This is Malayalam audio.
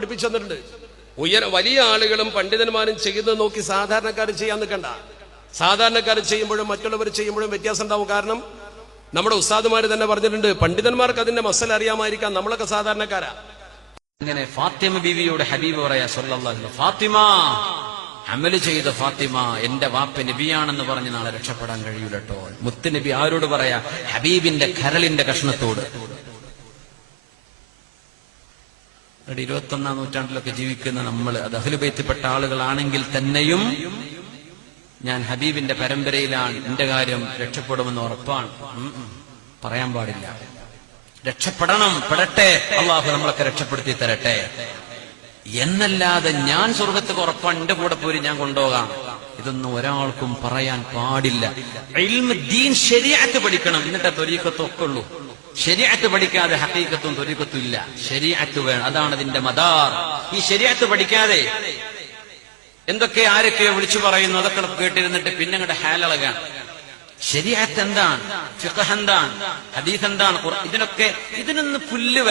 പഠിപ്പിച്ചു തന്നിട്ടുണ്ട്. വലിയ ആളുകളും പണ്ഡിതന്മാരും ചെയ്യുന്നത് നോക്കി സാധാരണക്കാർ ചെയ്യാൻ നിൽക്കണ്ട. സാധാരണക്കാർ ചെയ്യുമ്പോഴും മറ്റുള്ളവർ ചെയ്യുമ്പോഴും വ്യത്യാസം ഉണ്ടാവും. കാരണം നമ്മുടെ ഉസ്താദുമാർ തന്നെ പറഞ്ഞിട്ടുണ്ട്, പണ്ഡിതന്മാർക്ക് അതിന്റെ മസല അറിയാമായിരിക്കാം, നമ്മളൊക്കെ സാധാരണക്കാരാ. അങ്ങനെ ഫാത്തിമ ബീവിയോട് ഹബീബ് പറയാ സല്ലല്ലാഹു അലൈഹി വസല്ലം, ഫാത്തിമ, അമല് ചെയ്ത ഫാത്തിമ, എന്റെ വാപ്പ നബിയാണെന്ന് പറഞ്ഞ് നാളെ രക്ഷപ്പെടാൻ കഴിയൂലട്ടോ. മുത്ത് നബി ആരോട് പറയാ? ഹബീബിന്റെ കരളിന്റെ കഷ്ണത്തോട്. 21ാം നൂറ്റാണ്ടിലൊക്കെ ജീവിക്കുന്ന നമ്മൾ, അത് അഹ്ലു ബൈത്തിൽപ്പെട്ട ആളുകളാണെങ്കിൽ തന്നെയും, ഞാൻ ഹബീബിന്റെ പരമ്പരയിലാണ്, എന്റെ കാര്യം രക്ഷപ്പെടുമെന്ന് ഉറപ്പാണ്. പറയാൻ പാടില്ല. രക്ഷപ്പെടണം, പെടട്ടെ, അള്ളാഹു നമ്മളൊക്കെ രക്ഷപ്പെടുത്തി തരട്ടെ എന്നല്ലാതെ ഞാൻ സ്വർഗത്തേക്ക് ഉറപ്പാണ്, എന്റെ കൂടെ പോരി, ഞാൻ കൊണ്ടുപോകാം, ഇതൊന്നും ഒരാൾക്കും പറയാൻ പാടില്ല. ഇൽമ്, ദീൻ, ശരീഅത്ത് പഠിക്കണം, എന്നിട്ട് ത്വരീഖത്തും ഒക്കെ ഉള്ളൂ. ശരീഅത്ത് പഠിക്കാതെ ഹഖീഖത്തും ത്വരീഖത്തും ഇല്ല. ശരീഅത്ത് വേണം, അതാണ് അതിന്റെ മദാർ. ഈ ശരീഅത്ത് പഠിക്കാതെ എന്തൊക്കെ ആരൊക്കെയോ വിളിച്ചു പറയുന്നു, അതൊക്കെ കേട്ടിരുന്നിട്ട് പിന്നെ അങ്ങോട്ട് ഹാലളകാണ്. ശരീഅത്ത് എന്താണ്, ഫിഖ്ഹ് എന്താണ്, ഹദീസ് എന്താണ്, ഇതിനൊന്നും പുല്ല്